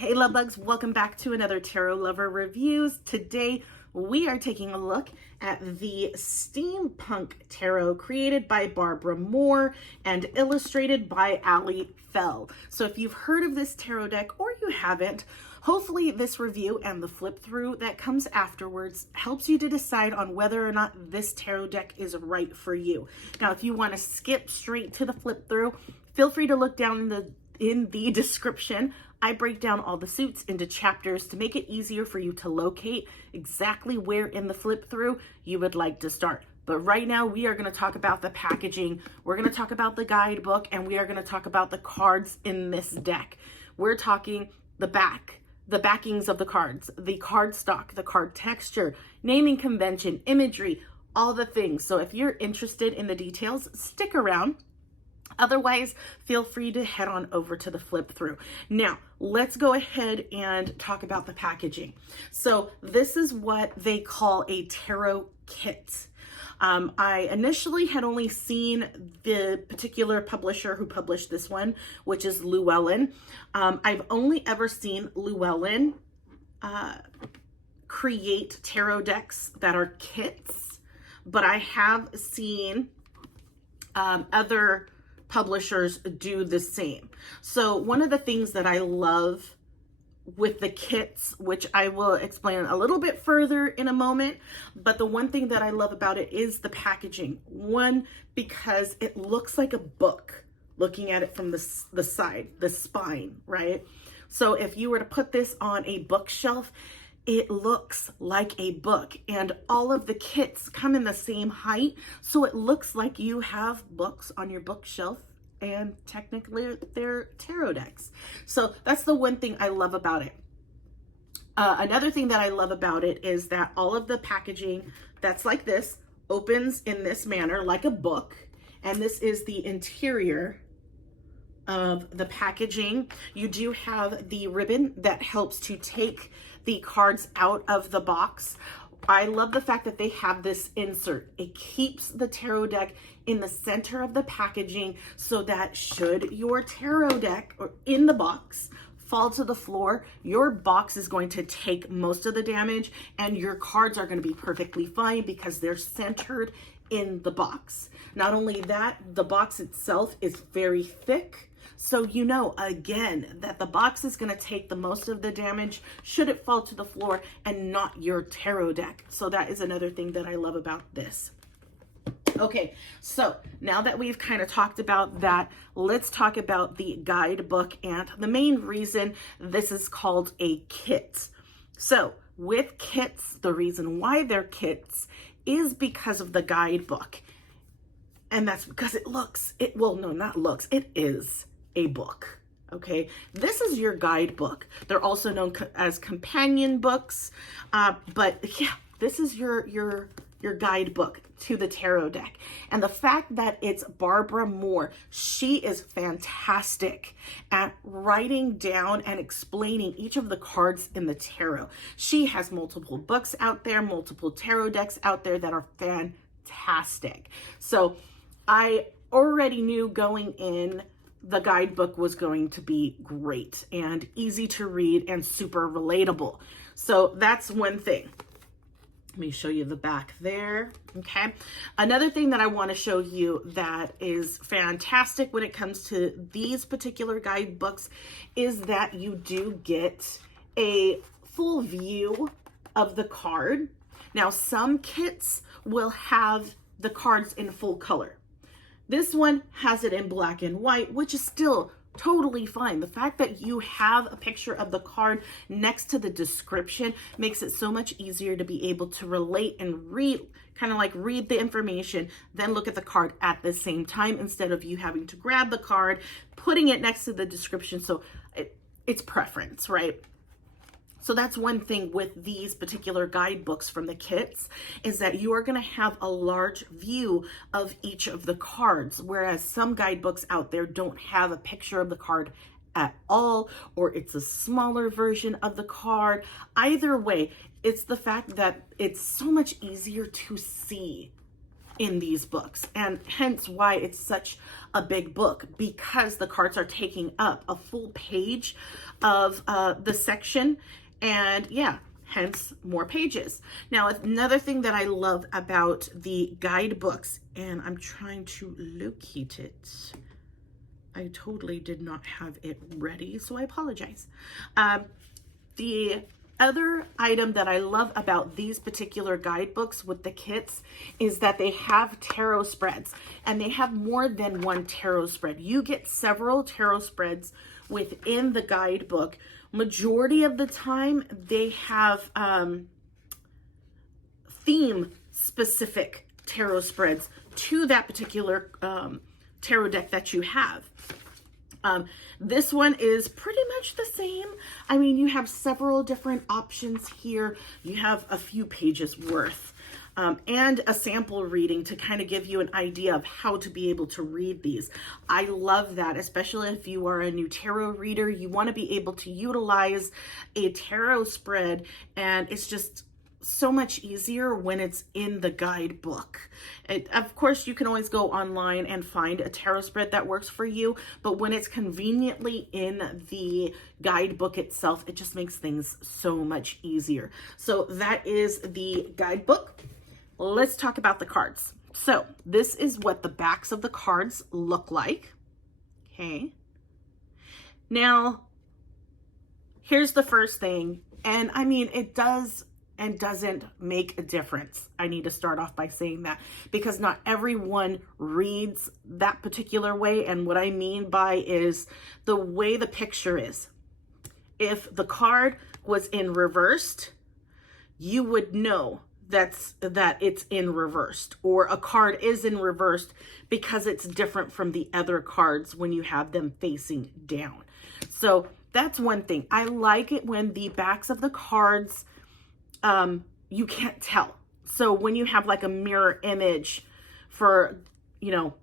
Hey love bugs, welcome back to another Tarot Lover Reviews. Today we are taking a look at the Steampunk Tarot created by Barbara Moore and illustrated by Ali Fell. So if you've heard of this tarot deck or you haven't, hopefully this review and the flip through that comes afterwards helps you to decide on whether or not this tarot deck is right for you. Now, if you want to skip straight to the flip through, feel free to look down in the description. I break down all the suits into chapters to make it easier for you to locate exactly where in the flip through you would like to start. But right now we are going to talk about the packaging, we're going to talk about the guidebook, and we are going to talk about the cards in this deck. We're talking the backings of the cards, the card stock, the card texture, naming convention, imagery, all the things. So if you're interested in the details, stick around. Otherwise, feel free to head on over to the flip through. Now, let's go ahead and talk about the packaging. So this is what they call a tarot kit. I initially had only seen the particular publisher who published this one, which is Llewellyn. I've only ever seen Llewellyn create tarot decks that are kits, but I have seen other publishers do the same. So one of the things that I love with the kits, which I will explain a little bit further in a moment, but the one thing that I love about it is the packaging. One, because it looks like a book, looking at it from the side, the spine, right? So if you were to put this on a bookshelf, it looks like a book, and all of the kits come in the same height, so it looks like you have books on your bookshelf, and technically they're tarot decks. So that's the one thing I love about it. Another thing that I love about it is that all of the packaging that's like this opens in this manner like a book, and this is the interior of the packaging. You do have the ribbon that helps to take the cards out of the box. I love the fact that they have this insert. It keeps the tarot deck in the center of the packaging so that should your tarot deck or in the box fall to the floor, your box is going to take most of the damage and your cards are going to be perfectly fine because they're centered in the box. Not only that, the box itself is very thick. So you know, again, that the box is going to take the most of the damage should it fall to the floor and not your tarot deck. So that is another thing that I love about this. Okay, so now that we've kind of talked about that, let's talk about the guidebook and the main reason this is called a kit. So with kits, the reason why they're kits is because of the guidebook. And that's because it is a book. Okay, this is your guidebook. They're also known as companion books, but yeah, this is your guidebook to the tarot deck. And the fact that it's Barbara Moore, she is fantastic at writing down and explaining each of the cards in the tarot. She has multiple books out there, multiple tarot decks out there that are fantastic. So I already knew going in the guidebook was going to be great and easy to read and super relatable. So that's one thing. Let me show you the back there. Okay. Another thing that I want to show you that is fantastic when it comes to these particular guidebooks is that you do get a full view of the card. Now, some kits will have the cards in full color. This one has it in black and white, which is still totally fine. The fact that you have a picture of the card next to the description makes it so much easier to be able to relate and read, kind of like read the information, then look at the card at the same time instead of you having to grab the card, putting it next to the description. So it's preference, right? So that's one thing with these particular guidebooks from the kits is that you are going to have a large view of each of the cards, whereas some guidebooks out there don't have a picture of the card at all, or it's a smaller version of the card. Either way, it's the fact that it's so much easier to see in these books, and hence why it's such a big book, because the cards are taking up a full page of the section, and yeah, hence more pages. Now, another thing that I love about the guidebooks, and I'm trying to locate it. I totally did not have it ready, so I apologize. The other item that I love about these particular guidebooks with the kits is that they have tarot spreads, and they have more than one tarot spread. You get several tarot spreads within the guidebook. Majority of the time, they have theme specific tarot spreads to that particular tarot deck that you have. This one is pretty much the same. I mean, you have several different options here. You have a few pages worth and a sample reading to kind of give you an idea of how to be able to read these. I love that, especially if you are a new tarot reader. You want to be able to utilize a tarot spread, and it's just so much easier when it's in the guidebook. Of course, you can always go online and find a tarot spread that works for you, but when it's conveniently in the guidebook itself, it just makes things so much easier. So that is the guidebook. Let's talk about the cards. So this is what the backs of the cards look like. Okay. Now, here's the first thing, and I mean, it does and doesn't make a difference. I need to start off by saying that, because not everyone reads that particular way. And what I mean by is the way the picture is. If the card was in reversed, you would know that it's in reversed, or a card is in reversed because it's different from the other cards when you have them facing down. So that's one thing. I like it when the backs of the cards, you can't tell. So when you have like a mirror image for, you know,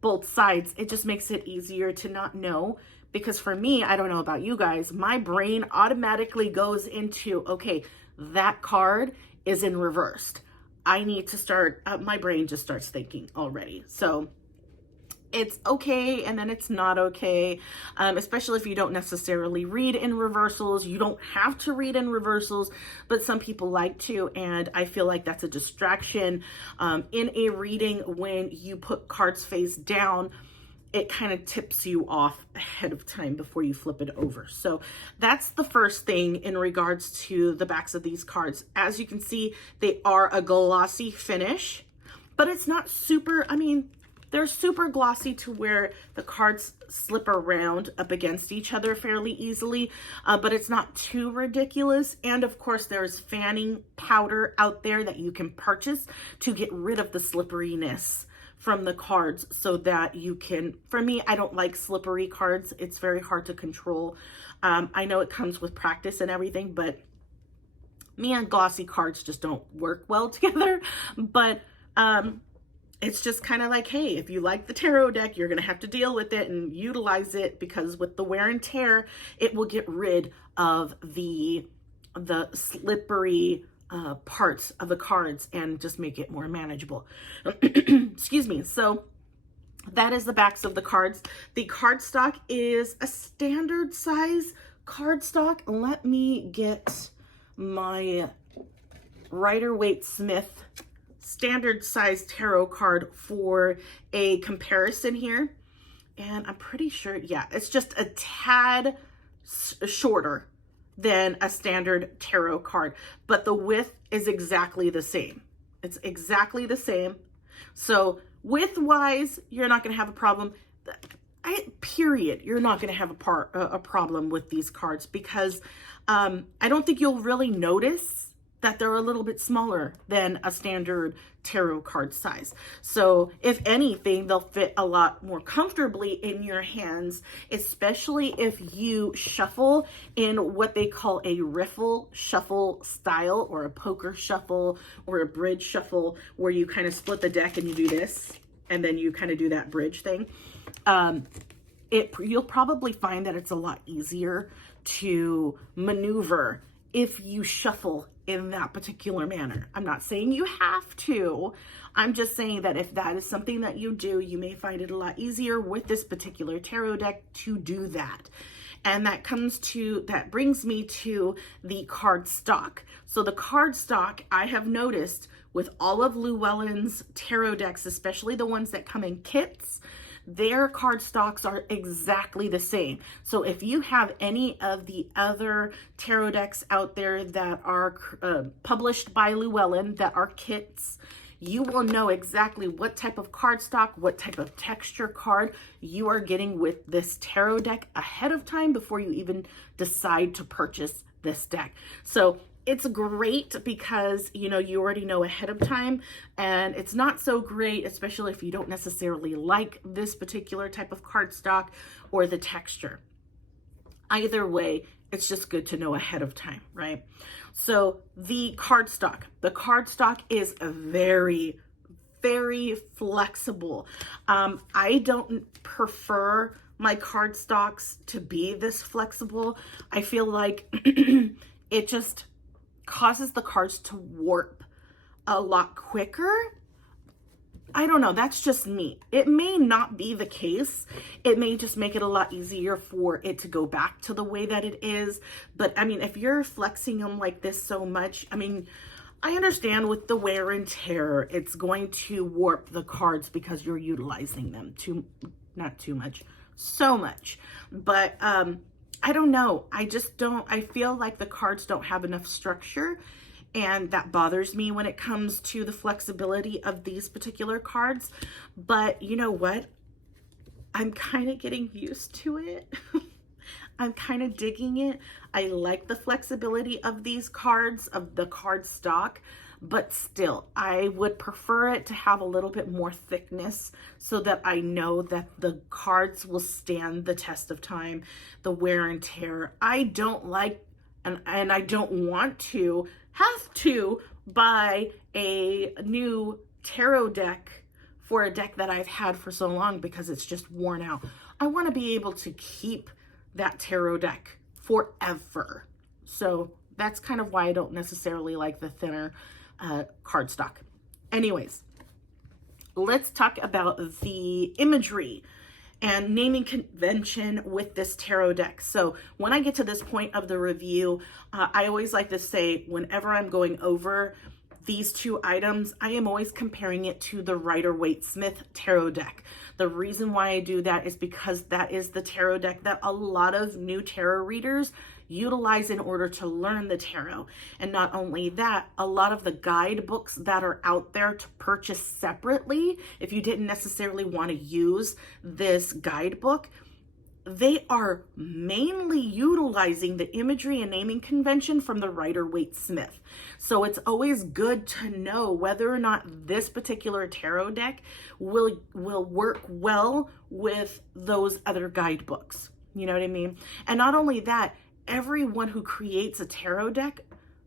both sides, it just makes it easier to not know. Because for me, I don't know about you guys, my brain automatically goes into, okay, that card is in reversed. I need to start, my brain just starts thinking already. So it's okay, and then it's not okay, especially if you don't necessarily read in reversals. You don't have to read in reversals, but some people like to, and I feel like that's a distraction. In a reading, when you put cards face down, it kind of tips you off ahead of time before you flip it over. So that's the first thing in regards to the backs of these cards. As you can see, they are a glossy finish, but it's not super, I mean, they're super glossy to where the cards slip around up against each other fairly easily, but it's not too ridiculous. And of course, there's fanning powder out there that you can purchase to get rid of the slipperiness from the cards, so that you can, for me, I don't like slippery cards. It's very hard to control. I know it comes with practice and everything, but me and glossy cards just don't work well together. But it's just kind of like, hey, if you like the tarot deck, you're going to have to deal with it and utilize it, because with the wear and tear, it will get rid of the slippery parts of the cards and just make it more manageable. Excuse me. So that is the backs of the cards. The cardstock is a standard size cardstock. Let me get my Rider-Waite Smith standard size tarot card for a comparison here. And I'm pretty sure, yeah, it's just a tad shorter than a standard tarot card, but the width is exactly the same. It's exactly the same. So width wise, you're not going to have a problem. Period. You're not going to have a problem with these cards, because I don't think you'll really notice that they're a little bit smaller than a standard tarot card size. So if anything, they'll fit a lot more comfortably in your hands, especially if you shuffle in what they call a riffle shuffle style, or a poker shuffle, or a bridge shuffle, where you kind of split the deck and you do this, and then you kind of do that bridge thing. You'll probably find that it's a lot easier to maneuver if you shuffle in that particular manner. I'm not saying you have to. I'm just saying that if that is something that you do, you may find it a lot easier with this particular tarot deck to do that. And that brings me to the card stock. So the card stock, I have noticed with all of Llewellyn's tarot decks, especially the ones that come in kits, their card stocks are exactly the same. So if you have any of the other tarot decks out there that are published by Llewellyn that are kits, you will know exactly what type of cardstock, what type of texture card you are getting with this tarot deck ahead of time before you even decide to purchase this deck. So it's great because, you know, you already know ahead of time, and it's not so great, especially if you don't necessarily like this particular type of cardstock or the texture. Either way, it's just good to know ahead of time, right? So the cardstock is very, very flexible. I don't prefer my cardstocks to be this flexible. I feel like it just causes the cards to warp a lot quicker. I don't know, that's just me. It may not be the case. It may just make it a lot easier for it to go back to the way that it is. But I mean, if you're flexing them like this so much, I mean, I understand with the wear and tear, it's going to warp the cards because you're utilizing them not too much, so much. But I don't know. I feel like the cards don't have enough structure, and that bothers me when it comes to the flexibility of these particular cards. But you know what? I'm kind of getting used to it. I'm kind of digging it. I like the flexibility of these cards, of the card stock, but still, I would prefer it to have a little bit more thickness so that I know that the cards will stand the test of time, the wear and tear. I don't like, and I don't want to have to buy a new tarot deck for a deck that I've had for so long because it's just worn out. I want to be able to keep that tarot deck forever. So that's kind of why I don't necessarily like the thinner cardstock. Anyways, let's talk about the imagery and naming convention with this tarot deck. So when I get to this point of the review, I always like to say, whenever I'm going over these two items, I am always comparing it to the Rider-Waite-Smith tarot deck. The reason why I do that is because that is the tarot deck that a lot of new tarot readers utilize in order to learn the tarot. And not only that, a lot of the guidebooks that are out there to purchase separately, if you didn't necessarily want to use this guidebook, they are mainly utilizing the imagery and naming convention from the Rider-Waite-Smith. So it's always good to know whether or not this particular tarot deck will work well with those other guidebooks. You know what I mean? And not only that, everyone who creates a tarot deck,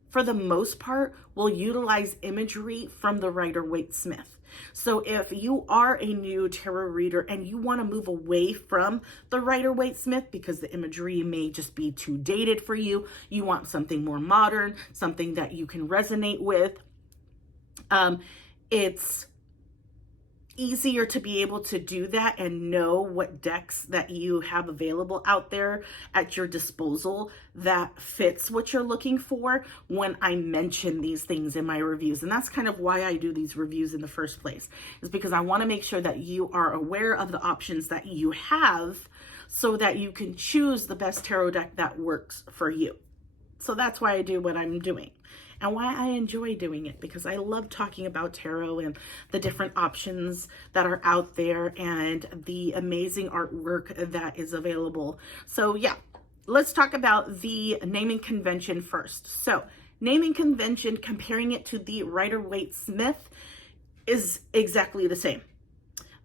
for the most part, will utilize imagery from the Rider-Waite-Smith. So if you are a new tarot reader and you want to move away from the Rider-Waite-Smith because the imagery may just be too dated for you, you want something more modern, something that you can resonate with, it's easier to be able to do that and know what decks that you have available out there at your disposal that fits what you're looking for when I mention these things in my reviews. And that's kind of why I do these reviews in the first place, is because I want to make sure that you are aware of the options that you have so that you can choose the best tarot deck that works for you. So that's why I do what I'm doing. And why I enjoy doing it, because I love talking about tarot and the different options that are out there and the amazing artwork that is available. So yeah, let's talk about the naming convention first. So naming convention, comparing it to the Rider-Waite-Smith, is exactly the same.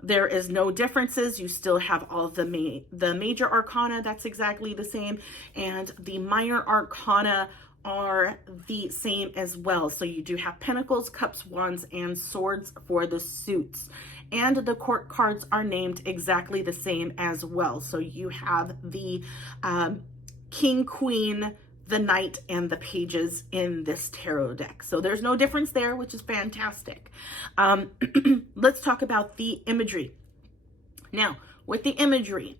There is no differences. You still have all the major arcana, that's exactly the same. And the minor arcana are the same as well. So you do have Pentacles, Cups, Wands, and Swords for the suits. And the court cards are named exactly the same as well. So you have the King, Queen, the Knight and the Pages in this tarot deck. So there's no difference there, which is fantastic. Let's talk about the imagery. Now, with the imagery,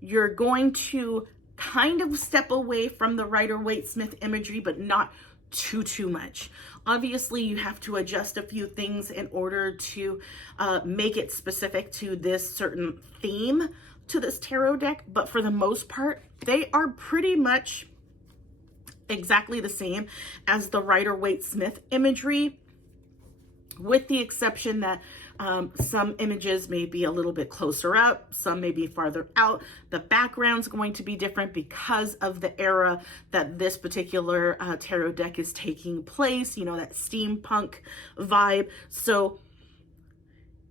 you're going to kind of step away from the Rider-Waite-Smith imagery, but not too much. Obviously, you have to adjust a few things in order to make it specific to this certain theme to this tarot deck, but for the most part, they are pretty much exactly the same as the Rider-Waite-Smith imagery, with the exception that some images may be a little bit closer up, some may be farther out. The background's going to be different because of the era that this particular tarot deck is taking place, you know, that steampunk vibe. So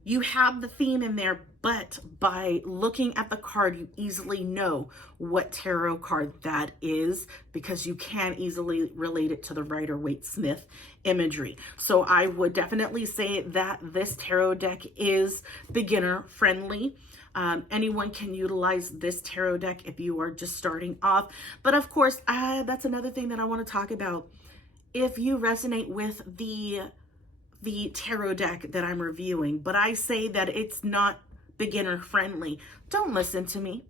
you have the theme in there, but by looking at the card, you easily know what tarot card that is, because you can easily relate it to the Rider-Waite-Smith imagery. So I would definitely say that this tarot deck is beginner friendly. Anyone can utilize this tarot deck if you are just starting off. But of course, that's another thing that I want to talk about. If you resonate with the tarot deck that I'm reviewing, but I say that it's not beginner friendly, don't listen to me.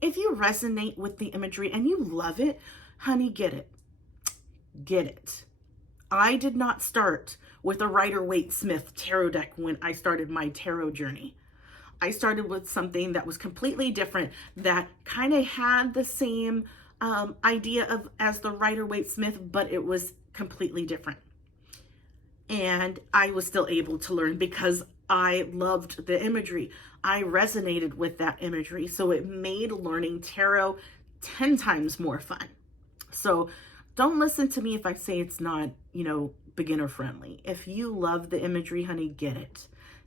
If you resonate with the imagery and you love it, honey, get it. Get it. I did not start with a Rider-Waite-Smith tarot deck when I started my tarot journey. I started with something that was completely different, that kind of had the same idea as the Rider-Waite-Smith, but it was completely different. And I was still able to learn because I loved the imagery. I resonated with that imagery. So it made learning tarot 10 times more fun. So don't listen to me if I say it's not, you know, beginner friendly. If you love the imagery, honey, get it.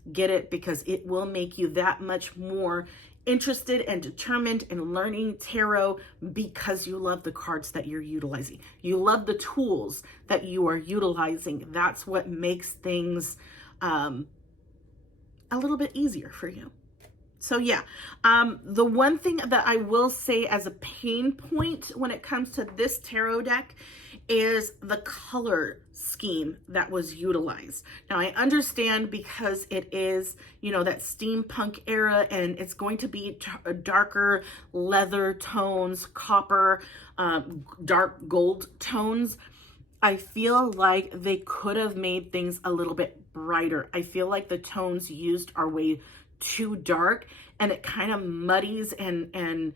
Get it, because it will make you that much more interested and determined in learning tarot, because you love the cards that you're utilizing. You love the tools that you are utilizing. That's what makes things a little bit easier for you. So yeah, the one thing that I will say as a pain point when it comes to this tarot deck is the color scheme that was utilized. Now I understand, because it is, you know, that steampunk era, and it's going to be darker leather tones, copper, dark gold tones. I feel like they could have made things a little bit brighter. I feel like the tones used are way too dark, and it kind of muddies and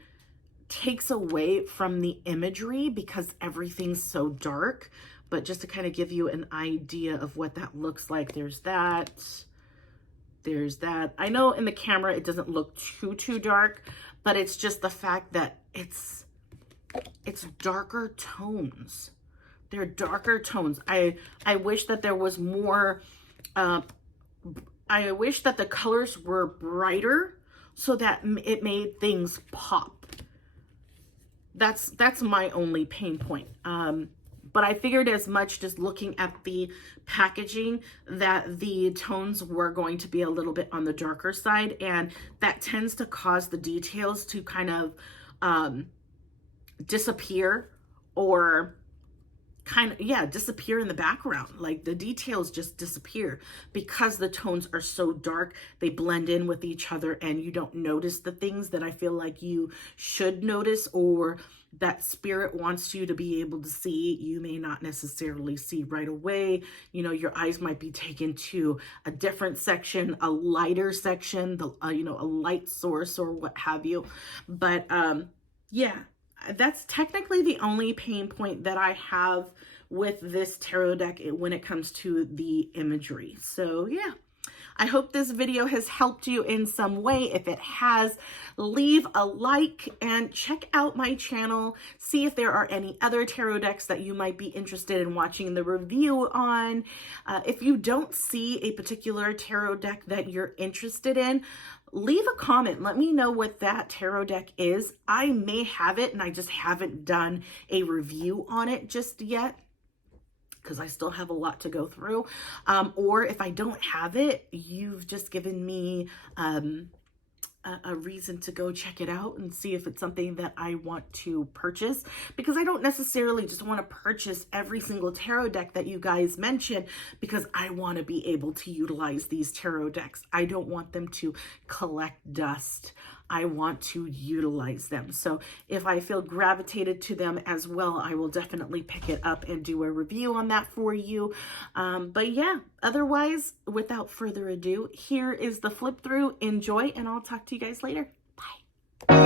takes away from the imagery because everything's so dark. But just to kind of give you an idea of what that looks like, there's that. I know in the camera it doesn't look too dark, but it's just the fact that it's darker tones. They're darker tones. I wish that there was more, I wish that the colors were brighter so that it made things pop. That's my only pain point. But I figured as much just looking at the packaging that the tones were going to be a little bit on the darker side, and that tends to cause the details to kind of disappear, or disappear in the background. Like the details just disappear because the tones are so dark. They blend in with each other, and you don't notice the things that I feel like you should notice, or that spirit wants you to be able to see. You may not necessarily see right away. You know, your eyes might be taken to a different section, a lighter section, a light source or what have you. But yeah, that's technically the only pain point that I have with this tarot deck when it comes to the imagery. So yeah, I hope this video has helped you in some way. If it has, leave a like and check out my channel. See if there are any other tarot decks that you might be interested in watching the review on. If you don't see a particular tarot deck that you're interested in, leave a comment. Let me know what that tarot deck is. I may have it and I just haven't done a review on it just yet, because I still have a lot to go through. Or if I don't have it, you've just given me a reason to go check it out and see if it's something that I want to purchase, because I don't necessarily just want to purchase every single tarot deck that you guys mention because I want to be able to utilize these tarot decks. I don't want them to collect dust. I want to utilize them. So if I feel gravitated to them as well, I will definitely pick it up and do a review on that for you. But yeah, otherwise, without further ado, here is the flip through. Enjoy, and I'll talk to you guys later. Bye.